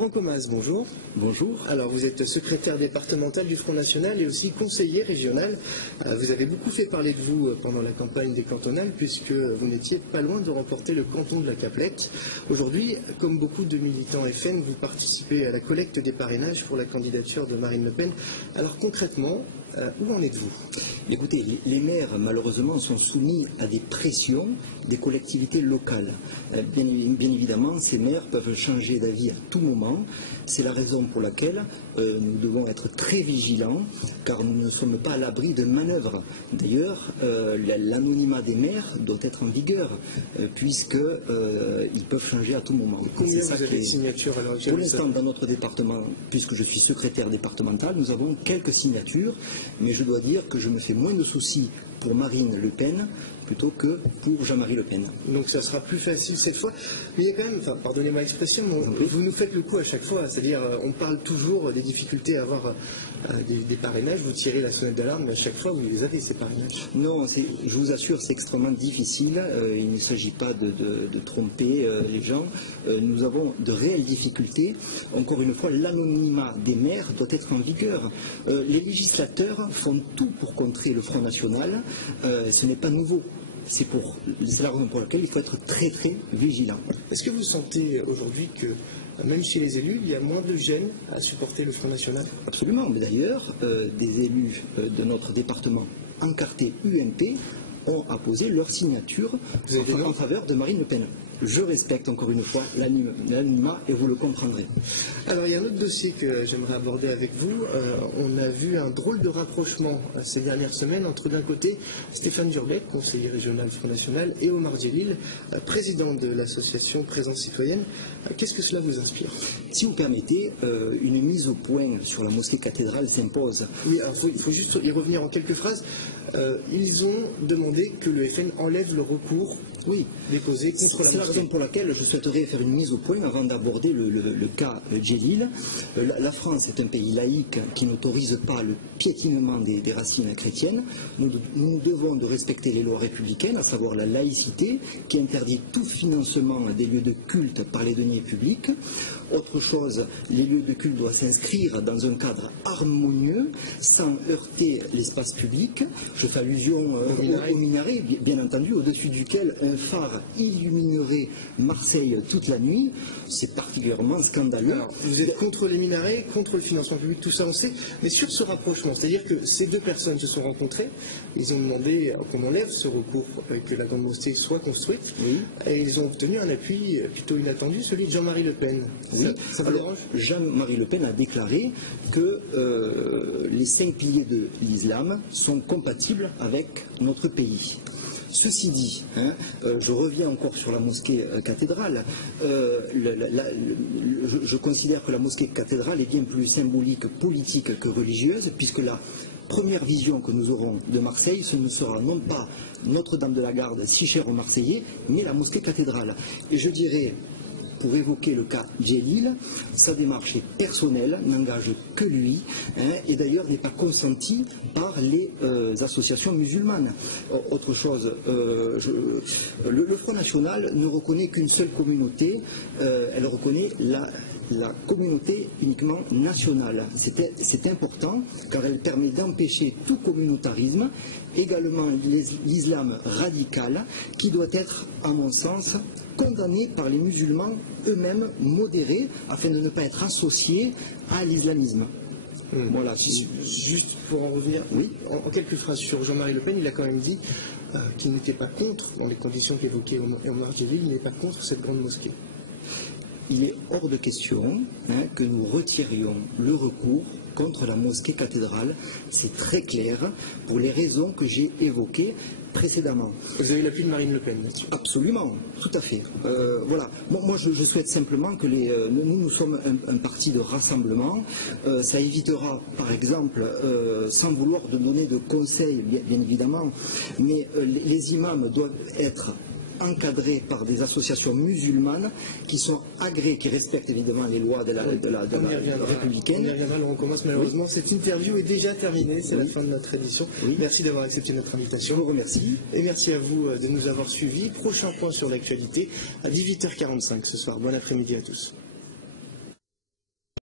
Laurent Comas, bonjour. Bonjour. Alors vous êtes secrétaire départemental du Front National et aussi conseiller régional. Vous avez beaucoup fait parler de vous pendant la campagne des cantonales puisque vous n'étiez pas loin de remporter le canton de la Caplette. Aujourd'hui, comme beaucoup de militants FN, vous participez à la collecte des parrainages pour la candidature de Marine Le Pen. Alors concrètement, où en êtes-vous? Écoutez, les maires, malheureusement, sont soumis à des pressions des collectivités locales. Bien évidemment, ces maires peuvent changer d'avis à tout moment. C'est la raison pour laquelle nous devons être très vigilants, car nous ne sommes pas à l'abri de manœuvres. D'ailleurs, l'anonymat des maires doit être en vigueur, puisqu'ils peuvent changer à tout moment. Combien vous avez de signatures à l'heure actuelle? Pour l'instant, dans notre département, puisque je suis secrétaire départemental, nous avons quelques signatures, mais je dois dire que je me fais moins de soucis pour Marine Le Pen plutôt que pour Jean-Marie Le Pen. Donc ça sera plus facile cette fois. Mais il y a quand même, enfin, pardonnez-moi l'expression, vous nous faites le coup à chaque fois. C'est-à-dire, on parle toujours des difficultés à avoir des parrainages. Vous tirez la sonnette d'alarme, mais à chaque fois, vous les avez, ces parrainages. Non, je vous assure, c'est extrêmement difficile. Il ne s'agit pas de tromper les gens. Nous avons de réelles difficultés. Encore une fois, l'anonymat des maires doit être en vigueur. Les législateurs font tout pour contrer le Front National. Ce n'est pas nouveau. C'est la raison pour laquelle il faut être très très vigilant. Est-ce que vous sentez aujourd'hui que, même chez les élus, il y a moins de gêne à supporter le Front National? Absolument. Mais d'ailleurs, des élus de notre département encarté UMP ont apposé leur signature en faveur de Marine Le Pen. Je respecte encore une fois l'anonymat et vous le comprendrez. Alors il y a un autre dossier que j'aimerais aborder avec vous. On a vu un drôle de rapprochement ces dernières semaines entre d'un côté Stéphane Durlet, conseiller régional Front National, et Omar Djelil, président de l'association Présence Citoyenne. Qu'est-ce que cela vous inspire? Si vous permettez, une mise au point sur la mosquée cathédrale s'impose. Oui, il faut juste y revenir en quelques phrases. Ils ont demandé que le FN enlève le recours déposé contre la mosquée. C'est la raison pour laquelle je souhaiterais faire une mise au point avant d'aborder le cas Djelil. La France est un pays laïque qui n'autorise pas le piétinement des racines chrétiennes. Nous devons de respecter les lois républicaines, à savoir la laïcité, qui interdit tout financement des lieux de culte par les deniers publics. Autre chose, les lieux de culte doivent s'inscrire dans un cadre harmonieux, sans heurter l'espace public. Je fais allusion au minaret, bien entendu, au-dessus duquel un phare illuminerait Marseille toute la nuit. C'est particulièrement scandaleux. Alors, vous êtes contre les minarets, contre le financement public, tout ça on sait, mais sur ce rapprochement, c'est-à-dire que ces deux personnes se sont rencontrées, ils ont demandé qu'on enlève ce recours, que la grande mosquée soit construite, et ils ont obtenu un appui plutôt inattendu, celui de Jean-Marie Le Pen. Oui. Ça vous dérange? Jean-Marie Le Pen a déclaré que les 5 piliers de l'islam sont compatibles avec notre pays. Ceci dit, je reviens encore sur la mosquée cathédrale. Je considère que la mosquée cathédrale est bien plus symbolique, politique que religieuse, puisque la première vision que nous aurons de Marseille, ce ne sera non pas Notre-Dame de la Garde, si chère aux Marseillais, mais la mosquée cathédrale. Et je dirais, pour évoquer le cas Djelil, sa démarche est personnelle, n'engage que lui, et d'ailleurs n'est pas consentie par les associations musulmanes. Autre chose, le Front National ne reconnaît qu'une seule communauté, elle reconnaît la communauté uniquement nationale. C'est important car elle permet d'empêcher tout communautarisme, également l'islam radical qui doit être, à mon sens, condamné par les musulmans eux-mêmes modérés afin de ne pas être associés à l'islamisme. Voilà. Juste pour en revenir, en quelques phrases sur Jean-Marie Le Pen, il a quand même dit qu'il n'était pas contre, dans les conditions qu'évoquait Omar Djelil, il n'est pas contre cette grande mosquée. Il est hors de question que nous retirions le recours contre la mosquée cathédrale. C'est très clair pour les raisons que j'ai évoquées précédemment. Vous avez l'appui de Marine Le Pen là-dessus? Absolument, tout à fait. Voilà. Moi, je souhaite simplement que nous sommes un parti de rassemblement. Ça évitera, par exemple, sans vouloir de donner de conseils, bien évidemment, mais les imams doivent être encadrés par des associations musulmanes qui sont agréées, qui respectent évidemment les lois de la républicaine. On y reviendra, Laurent Comas, malheureusement. Cette interview est déjà terminée, c'est la fin de notre édition. Merci d'avoir accepté notre invitation. Je vous remercie. Et merci à vous de nous avoir suivis. Prochain point sur l'actualité à 18h45 ce soir. Bon après-midi à tous.